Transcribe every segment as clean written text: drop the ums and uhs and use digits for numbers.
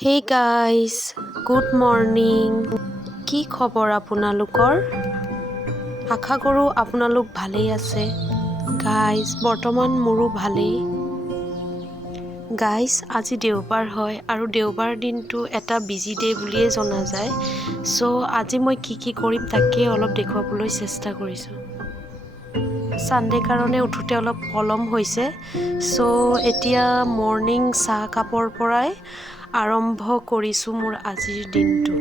Hey guys, good morning. কি খবৰ আপোনালোকৰ? আশা কৰোঁ আপোনালোক ভালেই আছে। গাইজ বৰ্তমান মোৰো ভালেই। গাইজ আজি দেওবাৰ হয় আৰু দেওবাৰ দিনটো এটা বিজি ডে বুলিয়ে জনা যায়। আজি মই কি কৰিম তাকে অলপ দেখুৱাবলৈ চেষ্টা কৰিছোঁ। ছানডে কাৰণে উঠোতে অলপ পলম হৈছে। এতিয়া মৰ্ণিং চাহ কাপৰ পৰাই আৰম্ভ কৰিছোঁ মোৰ আজিৰ দিনটো।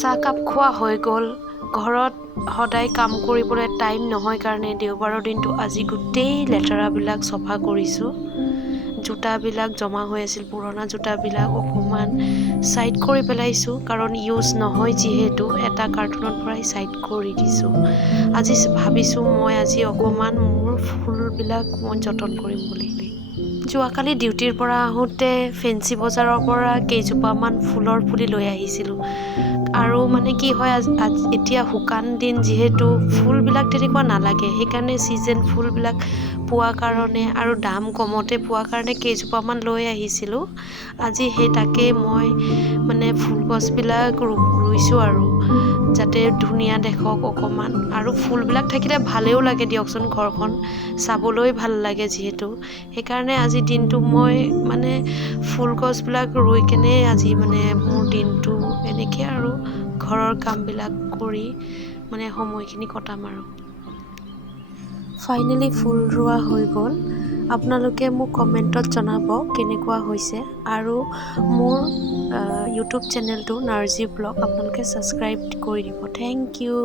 চাহকাপ খোৱা হৈ গ'ল। ঘৰত সদায় কাম কৰিবলৈ টাইম নহয় কাৰণে দেওবাৰৰ দিনটো আজি গোটেই লেতেৰাবিলাক চফা কৰিছোঁ। জোতাবিলাক জমা হৈ আছিল, পুৰণা জোতাবিলাক অকণমান ছাইড কৰি পেলাইছোঁ কাৰণ ইউজ নহয় যিহেতু এটা কাৰ্টুনৰ পৰাই ছাইড কৰি দিছোঁ। আজি ভাবিছোঁ মই আজি অকণমান মোৰ ফুলবিলাক মই যতন কৰিম বুলি। যোৱাকালি ডিউটিৰ পৰা আহোঁতে ফেঞ্চি বজাৰৰ পৰা কেইজোপামান ফুলৰ পুলি লৈ আহিছিলোঁ। আৰু কি হয় এতিয়া শুকান দিন যিহেতু ফুলবিলাক তেনেকুৱা নালাগে, সেইকাৰণে ছিজন ফুলবিলাক পোৱা কাৰণে আৰু দাম কমতে পোৱা কাৰণে কেইজোপামান লৈ আহিছিলোঁ। আজি তাকেই মই ফুল গছবিলাক ৰুইছোঁ আৰু যাতে ধুনীয়া দেখক অকণমান। আৰু ফুলবিলাক থাকিলে ভালেও লাগে দিয়কচোন, ঘৰখন চাবলৈ ভাল লাগে যিহেতু। সেইকাৰণে আজি দিনটো মই ফুল গছবিলাক ৰুই কেনে আজি মোৰ দিনটো এনেকৈ আৰু ঘৰৰ কামবিলাক কৰি সময়খিনি কটাম আৰু। ফাইনেলি ফুল ৰোৱা হৈ গ'ল। আপোনালোকে মোক কমেণ্টত জনাব কেনেকুৱা হৈছে আৰু মোৰ ইউটিউব চেনেলটো নাৰ্জি ব্লগ আপোনালোকে ছাবস্ক্ৰাইব কৰি দিব। Thank U.